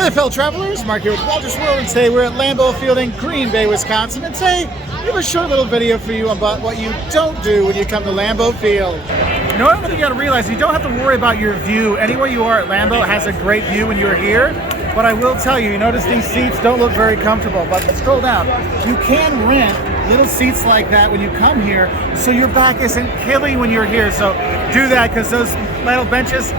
Hey there, fellow travelers. Mark here with Wolters World, and today we're at Lambeau Field in Green Bay, Wisconsin. And today, we have a short little video for you about what you don't do when you come to Lambeau Field. Now, one thing you got to realize, you don't have to worry about your view. Anywhere you are at Lambeau has a great view when you're here. But I will tell you, you notice these seats don't look very comfortable. But scroll down. You can rent little seats like that when you come here, so your back isn't killing when you're here. So do that, because those metal benches,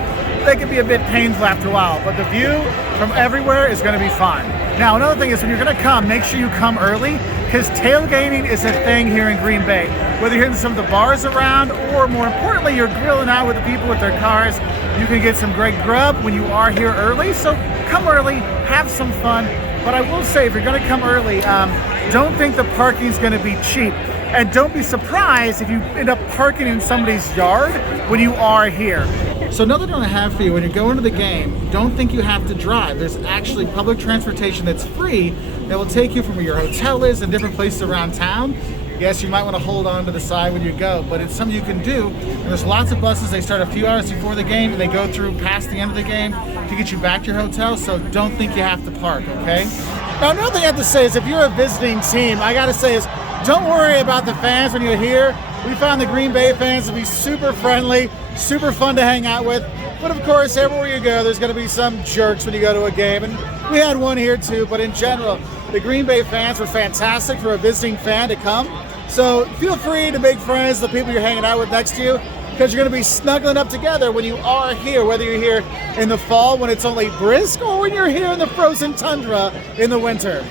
they can be a bit painful after a while, but the view from everywhere is going to be fun. Now, another thing is, when you're going to come, make sure you come early, because tailgating is a thing here in Green Bay. Whether you're in some of the bars around, or more importantly, you're grilling out with the people with their cars, you can get some great grub when you are here early. So come early, have some fun. But I will say, if you're going to come early, don't think the parking is going to be cheap. And don't be surprised if you end up parking in somebody's yard when you are here. So another note I have for you, when you're going to the game, don't think you have to drive. There's actually public transportation that's free that will take you from where your hotel is and different places around town. Yes, you might want to hold on to the side when you go, but it's something you can do. And there's lots of buses. They start a few hours before the game, and they go through past the end of the game to get you back to your hotel, so don't think you have to park, okay? Now, another thing I have to say is, if you're a visiting team, I got to say is, don't worry about the fans when you're here. We found the Green Bay fans to be super friendly, super fun to hang out with. But of course, everywhere you go, there's going to be some jerks when you go to a game. And we had one here too, but in general, the Green Bay fans were fantastic for a visiting fan to come. So feel free to make friends with the people you're hanging out with next to you, because you're going to be snuggling up together when you are here, whether you're here in the fall when it's only brisk, or when you're here in the frozen tundra in the winter.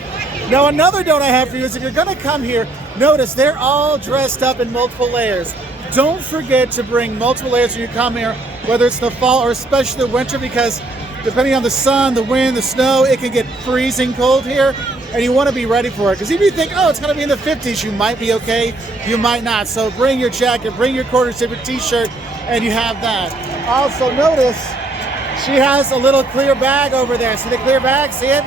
Now, another note I have for you is, if you're going to come here, notice they're all dressed up in multiple layers. Don't forget to bring multiple layers when you come here, whether it's the fall or especially the winter, because depending on the sun, the wind, the snow, it can get freezing cold here, and you want to be ready for it. Because even if you think, oh, it's going to be in the 50s, you might be okay, you might not. So bring your jacket, bring your quarter zipper t-shirt, and you have that. Also, notice she has a little clear bag over there. See the clear bag? See it?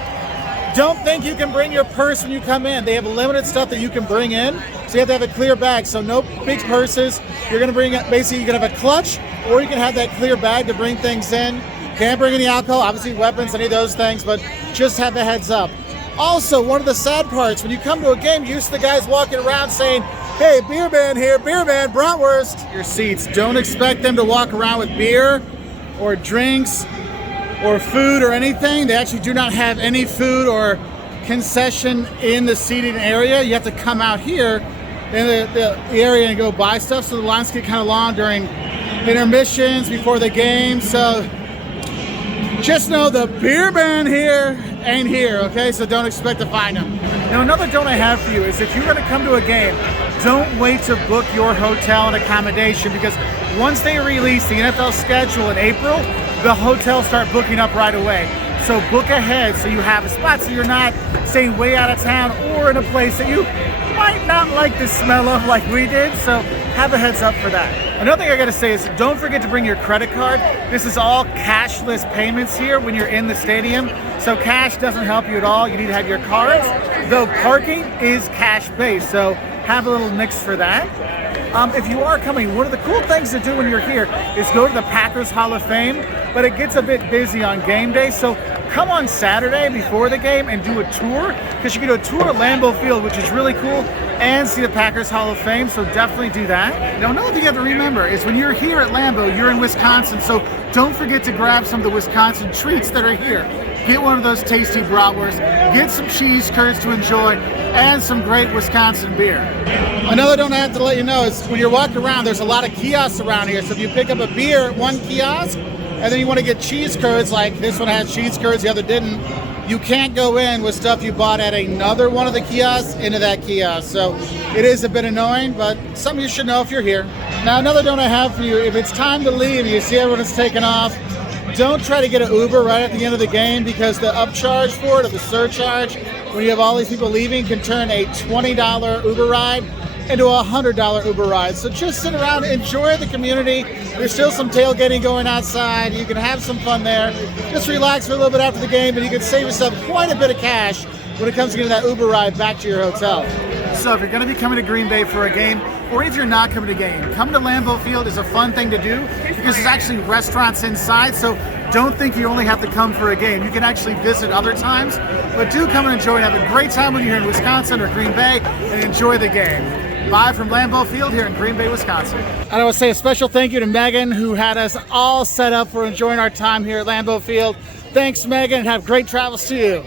Don't think you can bring your purse when you come in. They have limited stuff that you can bring in, so you have to have a clear bag. So no big purses. You're going to bring, basically, you can have a clutch, or you can have that clear bag to bring things in. Can't bring any alcohol, obviously weapons, any of those things, but just have a heads up. Also, one of the sad parts, when you come to a game, you're used to the guys walking around saying, hey, beer man here, beer man, bratwurst. Your seats, don't expect them to walk around with beer or drinks or food or anything. They actually do not have any food or concession in the seating area. You have to come out here in the area and go buy stuff, so the lines get kind of long during intermissions before the game. So just know the beer man here ain't here, okay? So don't expect to find him. Now, another don't I have for you is, if you're going to come to a game, don't wait to book your hotel and accommodation, because once they release the NFL schedule in April, the hotels start booking up right away. So book ahead so you have a spot, so you're not staying way out of town or in a place that you might not like the smell of like we did. So have a heads up for that. Another thing I gotta say is, don't forget to bring your credit card. This is all cashless payments here when you're in the stadium. So cash doesn't help you at all. You need to have your cards, though parking is cash-based. So have a little mix for that. If you are coming, one of the cool things to do when you're here is go to the Packers Hall of Fame, but it gets a bit busy on game day, so come on Saturday before the game and do a tour, because you can do a tour of Lambeau Field, which is really cool, and see the Packers Hall of Fame, so definitely do that. Now, another thing you have to remember is, when you're here at Lambeau, you're in Wisconsin, so don't forget to grab some of the Wisconsin treats that are here. Get one of those tasty bratwursts, get some cheese curds to enjoy, and some great Wisconsin beer. Another don't I have to let you know is, when you're walking around, there's a lot of kiosks around here. So if you pick up a beer at one kiosk, and then you want to get cheese curds, like this one has cheese curds, the other didn't, you can't go in with stuff you bought at another one of the kiosks into that kiosk. So it is a bit annoying, but something you should know if you're here. Now, another don't I have for you, if it's time to leave and you see everyone is taking off, don't try to get an Uber right at the end of the game, because the upcharge for it, or the surcharge, when you have all these people leaving, can turn a $20 Uber ride into a $100 Uber ride. So just sit around, enjoy the community. There's still some tailgating going outside. You can have some fun there. Just relax for a little bit after the game, and you can save yourself quite a bit of cash when it comes to getting that Uber ride back to your hotel. So if you're going to be coming to Green Bay for a game, or if you're not coming to a game, coming to Lambeau Field is a fun thing to do, because there's actually restaurants inside. So don't think you only have to come for a game. You can actually visit other times, but do come and enjoy and have a great time when you're in Wisconsin or Green Bay and enjoy the game. Bye from Lambeau Field here in Green Bay, Wisconsin. And I want to say a special thank you to Megan, who had us all set up for enjoying our time here at Lambeau Field. Thanks, Megan, and have great travels to you.